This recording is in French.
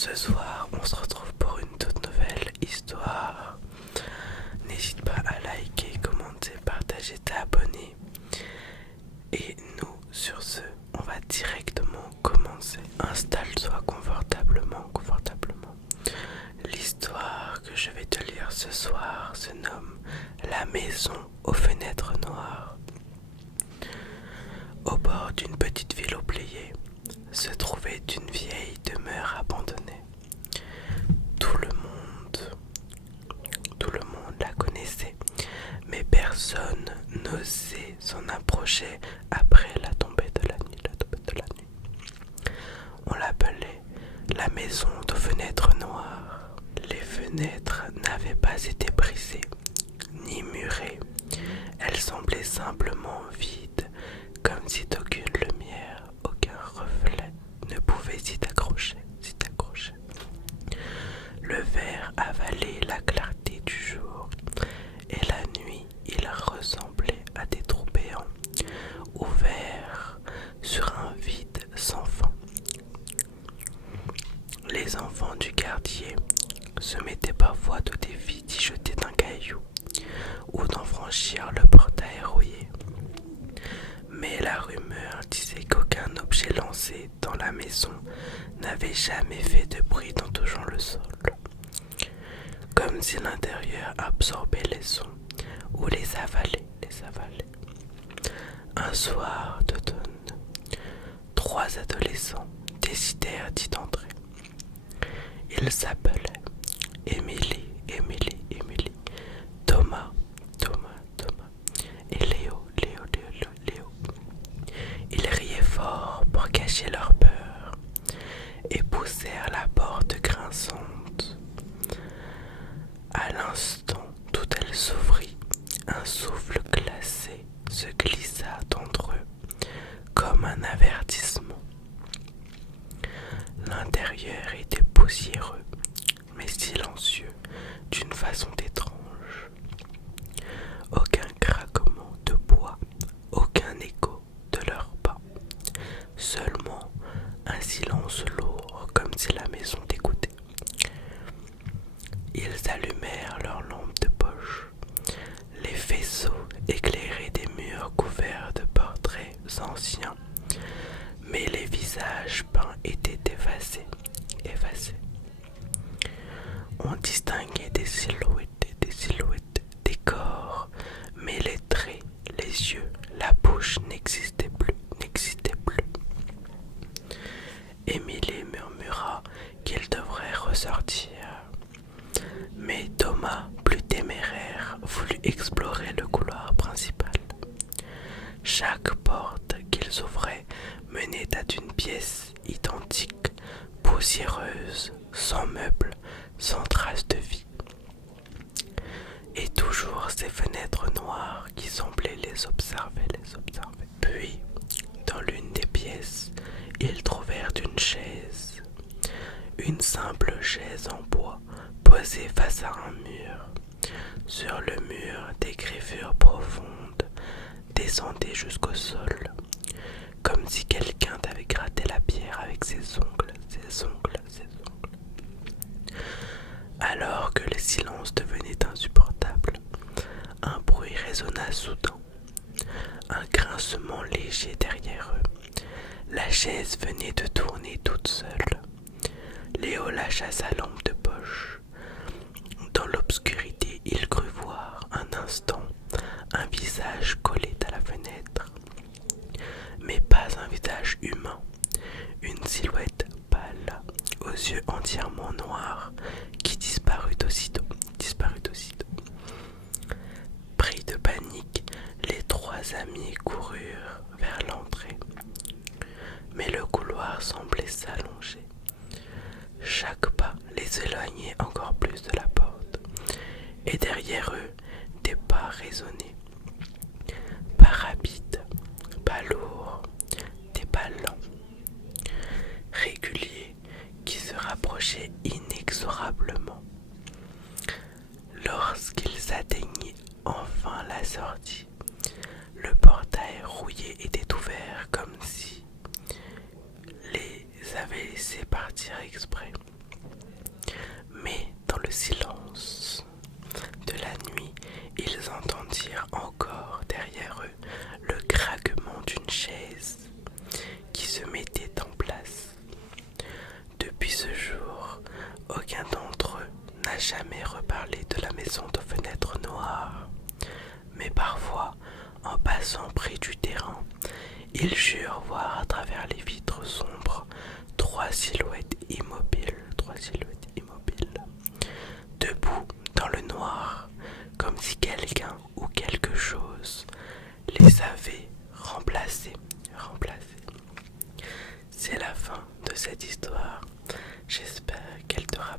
Ce soir, on se retrouve pour une toute nouvelle histoire. N'hésite pas à liker, commenter, partager, t'abonner. Et nous, sur ce, on va directement commencer. Installe-toi confortablement. L'histoire que je vais te lire ce soir se nomme La maison aux fenêtres noires. Au bord d'une petite ville oubliée se trouvait une vieille demeure abandonnée. Tout le monde la connaissait, mais personne n'osait s'en approcher après la tombée de la nuit. On l'appelait la maison aux fenêtres noires. Les fenêtres n'avaient pas été brisées ni murées. Elles semblaient simplement vides, comme si aucune lumière, aucun reflet ne pouvait s'y accrocher. Le verre avalait la clarté du jour, et la nuit, il ressemblait à des trous béants, ouverts sur un vide sans fin. Les enfants du quartier se mettaient parfois au défi d'y jeter un caillou ou d'en franchir le portail rouillé. Mais la rumeur disait qu'aucun objet lancé dans la maison n'avait jamais fait de bruit en touchant le sol, comme si l'intérieur absorbait les sons ou les avalait. Un soir d'automne, 3 adolescents décidèrent d'y entrer. Ils s'appelaient Émilie, Thomas, et Léo. Ils riaient fort pour cacher leur peur et poussèrent la porte grinçante. À l'instant où elle s'ouvrit, un souffle glacé se glissa d'entre eux comme un avertissement. L'intérieur était poussiéreux, mais silencieux d'une façon étrange. Aucun craquement de bois, aucun écho de leurs pas, seulement un silence lourd comme si la maison t'écoutait. Ils allumèrent leurs lampes de poche. Les faisceaux éclairaient des murs couverts de portraits anciens, mais les visages peints étaient effacés. On distinguait des silhouettes, des corps, mais les traits, les yeux, la bouche n'existaient plus. Émilie murmura qu'il devrait ressortir. Mais Thomas, plus téméraire, voulut explorer le couloir principal. Chaque porte qu'ils ouvraient menait à une pièce identique, poussiéreuse, sans meubles, sans trace de vie. Et toujours ces fenêtres noires qui semblaient les observer. Puis, dans l'une des pièces, ils trouvèrent une chaise. Une simple chaise en bois posée face à un mur. Sur le mur, des griffures profondes descendaient jusqu'au sol, comme si quelqu'un t'avait gratté la pierre avec ses ongles. Alors que le silence devenait insupportable, un bruit résonna soudain, un grincement léger derrière eux. La chaise venait de tourner toute seule. Léo lâcha sa lampe de poche. Dans l'obscurité, il crut voir un instant un visage collé à la fenêtre. Mais pas un visage humain, une silhouette pâle, aux yeux entièrement noirs, qui disparut aussitôt. Pris de panique, les 3 amis coururent vers l'entrée. Mais le couloir semblait s'allonger. Chaque pas les éloignait encore plus de la porte, et derrière eux, des pas résonnaient. Pas rapides, pas lourds, des pas lents, réguliers, qui se rapprochaient inexorablement. Lorsqu'ils atteignaient enfin la sortie, le portail rouillé était ouvert comme si les avait laissés partir exprès. Ils jurent voir à travers les vitres sombres trois silhouettes immobiles, debout dans le noir, comme si quelqu'un ou quelque chose les avait remplacés. C'est la fin de cette histoire. J'espère qu'elle t'aura